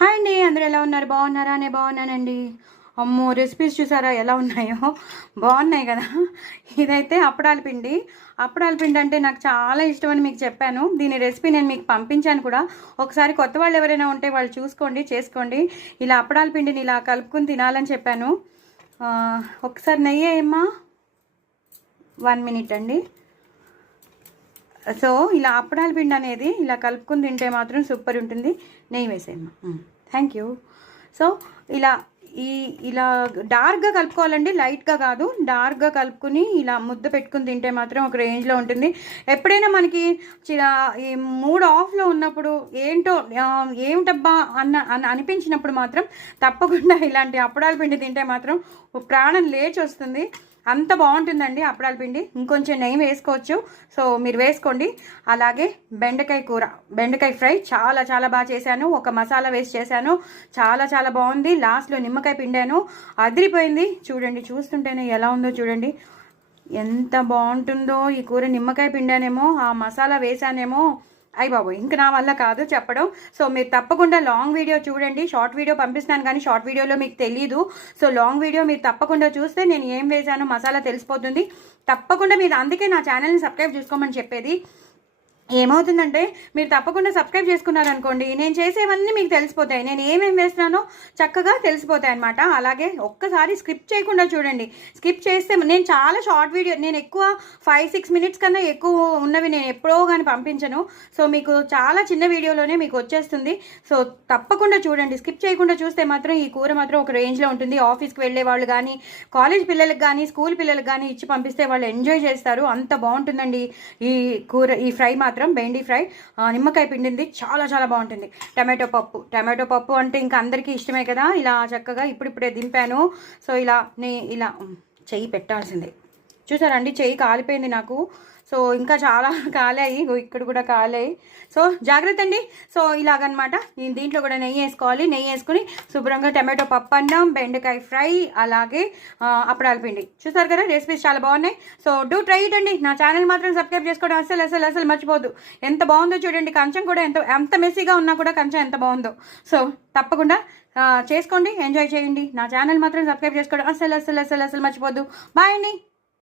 Hi అండి, అందరూ ఎలా ఉన్నారు? బాగున్నారా? నేను బాగున్నానండి. అమ్మో, రెసిపీస్ చూసారా ఎలా ఉన్నాయో? బాగున్నాయి కదా. ఇదైతే అప్పడాల పిండి. అప్పడాల పిండి అంటే నాకు చాలా ఇష్టం అని మీకు చెప్పాను. దీని రెసిపీ నేను మీకు పంపించాను కూడా. ఒకసారి కొత్త వాళ్ళు ఎవరైనా ఉంటే వాళ్ళు చూసుకోండి, చేసుకోండి. ఇలా అప్పడాల పిండిని ఇలా కలుపుకుని తినాలని చెప్పాను. ఒకసారి నెయ్యి ఏమ్మా, 1 మినిట్ అండి. సో ఇలా అప్పడాల పిండి అనేది ఇలా కలుపుకుని తింటే మాత్రం సూపర్ ఉంటుంది. నెయ్యి వేసేయమ్మా. Thank you. సో ఇలా ఇలా డార్క్గా కలుపుకోవాలండి, లైట్గా కాదు, డార్క్గా కలుపుకుని ఇలా ముద్ద పెట్టుకుని తింటే మాత్రం ఒక రేంజ్లో ఉంటుంది. ఎప్పుడైనా మనకి ఈ మూడ్ ఆఫ్లో ఉన్నప్పుడు ఏంటో ఏమిటబ్బా అనిపించినప్పుడు మాత్రం తప్పకుండా ఇలాంటి అప్పడాల పిండి తింటే మాత్రం ప్రాణం లేచి వస్తుంది. అంత బాగుంటుందండి అప్పడాల పిండి. ఇంకొంచెం నెయ్యి వేసుకోవచ్చు, సో మీరు వేసుకోండి. అలాగే బెండకాయ కూర, బెండకాయ ఫ్రై చాలా చాలా బాగా చేశాను. ఒక మసాలా వేసి చేశాను, చాలా చాలా బాగుంది. లాస్ట్లో నిమ్మకాయ పిండాను, అదిరిపోయింది. చూడండి, చూస్తుంటేనే ఎలా ఉందో చూడండి, ఎంత బాగుంటుందో ఈ కూర. నిమ్మకాయ పిండానేమో, ఆ మసాలా వేసానేమో, అయ్యి బాబు ఇంక నా వల్ల కాదు చెప్పడం. సో మీరు తప్పకుండా లాంగ్ వీడియో చూడండి. షార్ట్ వీడియో పంపిస్తున్నాను కానీ షార్ట్ వీడియోలో మీకు తెలీదు. సో లాంగ్ వీడియో మీరు తప్పకుండా చూస్తే నేను ఏం వేసానో మసాలా తెలిసిపోతుంది. తప్పకుండా మీరు, అందుకే నా ఛానల్ని సబ్స్క్రైబ్ చేసుకోమని చెప్పేది. ఏమవుతుందంటే మీరు తప్పకుండా సబ్స్క్రైబ్ చేసుకున్నారనుకోండి, నేను చేసేవన్నీ మీకు తెలిసిపోతాయి, నేను ఏమేమి వేస్తున్నానో చక్కగా తెలిసిపోతాయి అనమాట. అలాగే ఒక్కసారి స్కిప్ చేయకుండా చూడండి. స్కిప్ చేస్తే నేను చాలా షార్ట్ వీడియో, నేను ఎక్కువ 5-6 మినిట్స్ కన్నా ఎక్కువ ఉన్నవి నేను ఎప్పుడో కానీ పంపించను. సో మీకు చాలా చిన్న వీడియోలోనే మీకు వచ్చేస్తుంది. సో తప్పకుండా చూడండి, స్కిప్ చేయకుండా చూస్తే మాత్రం ఈ కూర మాత్రం ఒక రేంజ్లో ఉంటుంది. ఆఫీస్కి వెళ్ళే వాళ్ళు కానీ, కాలేజ్ పిల్లలకు కానీ, స్కూల్ పిల్లలకు కానీ ఇచ్చి పంపిస్తే వాళ్ళు ఎంజాయ్ చేస్తారు. అంత బాగుంటుందండి ఈ కూర, ఈ ఫ్రై మాత్రం. బెండి ఫ్రై నిమ్మకాయ పిండింది, చాలా చాలా బాగుంటుంది. టమాటో పప్పు అంటే ఇంకా అందరికీ ఇష్టమే కదా. ఇలా చక్కగా ఇప్పుడిప్పుడే దింపాను. సో ఇలా చెయ్యి పెట్టాల్సిందే. చూసారండి, చెయ్యి కాలిపోయింది నాకు. సో ఇంకా చాలా కాలాయి, ఇక్కడ కూడా కాలాయి. సో జాగ్రత్త అండి. సో ఇలాగనమాట. నేను దీంట్లో కూడా నెయ్యి వేసుకోవాలి. నెయ్యి వేసుకుని శుభ్రంగా టమాటో పప్పు అన్నం, బెండకాయ ఫ్రై, అలాగే అప్పడాల పిండి. చూసారు కదా, రెసిపీస్ చాలా బాగున్నాయి. సో డూ ట్రై ఇట్ అండి. నా ఛానల్ మాత్రం సబ్స్క్రైబ్ చేసుకోవడం అసలు మర్చిపోద్దు. ఎంత బాగుందో చూడండి. కంచం కూడా ఎంత మెస్సీగా ఉన్నా కూడా కంచం ఎంత బాగుందో. సో తప్పకుండా చేసుకోండి, ఎంజాయ్ చేయండి. నా ఛానల్ మాత్రం సబ్స్క్రైబ్ చేసుకోవడం అసలు మర్చిపోద్దు. బాయ్ అండి.